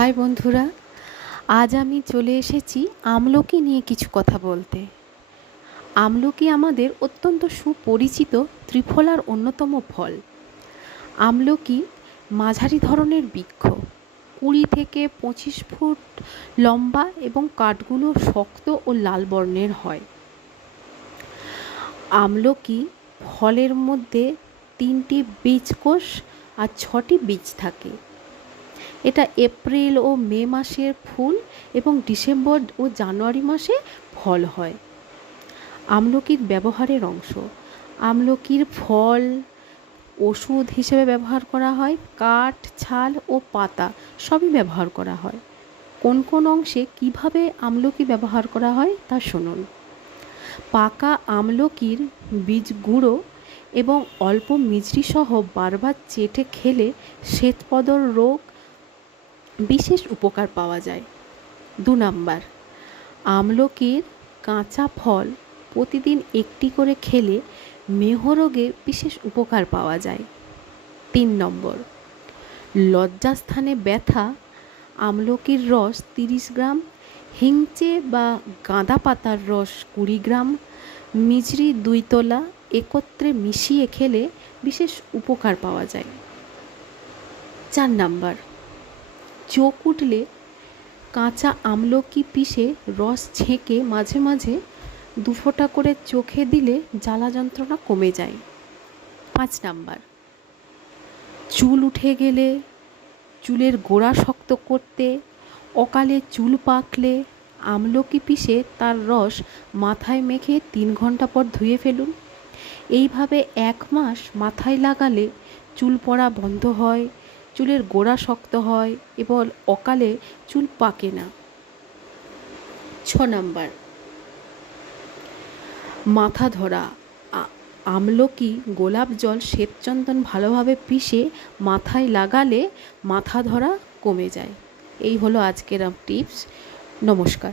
High বন্ধুরা, আজ আমি চলে এসেছি আমলকি নিয়ে কিছু কথা বলতে। আমলকি আমাদের অত্যন্ত সুপরিচিত ত্রিফলার অন্যতম ফল। আমলকি মাঝারি ধরনের বৃক্ষ, 20 থেকে 25 ফুট লম্বা এবং কাঠগুলো শক্ত ও লাল বর্ণের হয়। আমলকি ফলের মধ্যে 3টি বীজকোষ আর 6টি বীজ থাকে। এটা এপ্রিল ও মে মাসের ফুল এবং ডিসেম্বর ও জানুয়ারি মাসে ফল হয়। আমলকির ব্যবহারের অংশ: আমলকির ফল ওষুধ হিসেবে ব্যবহার করা হয়, কাঠ, ছাল ও পাতা সবই ব্যবহার করা হয়। কোন কোন অংশে কিভাবে আমলকি ব্যবহার করা হয় তা শুনুন। পাকা আমলকির বীজ গুঁড়ো এবং অল্প মিছরি সহ বারবার চেটে খেলে শ্বেতপদর রোগ বিশেষ উপকার পাওয়া যায়। 2 নাম্বার, আমলকির কাঁচা ফল প্রতিদিন একটি করে খেলে মেহরোগে বিশেষ উপকার পাওয়া যায়। 3 নম্বর, লজ্জাস্থানে ব্যথা, আমলকির রস 30 গ্রাম, হিংচে বা গাঁদা পাতার রস 20 গ্রাম, মিছরি 2 তোলা একত্রে মিশিয়ে খেলে বিশেষ উপকার পাওয়া যায়। 4 নাম্বার, চোখ উঠলে কাঁচা আমলকি পিষে রস ছেঁকে মাঝে মাঝে 2 ফোঁটা করে চোখে দিলে জ্বালা যন্ত্রণা কমে যায়। 5 নাম্বার, চুল উঠে গেলে, চুলের গোড়া শক্ত করতে, অকালে চুল পাকলে আমলকি পিষে তার রস মাথায় মেখে 3 ঘন্টা পর ধুয়ে ফেলুন। এইভাবে 1 মাস মাথায় লাগালে চুল পড়া বন্ধ হয়, চুলের গোড়া শক্ত হয় এবং অকালে চুল পাকে না। 6 নাম্বার, মাথা ধরা, আমলকি, গোলাপ জল, শ্বেতচন্দন ভালোভাবে পিষে মাথায় লাগালে মাথা ধরা কমে যায়। এই হলো আজকের টিপস। নমস্কার।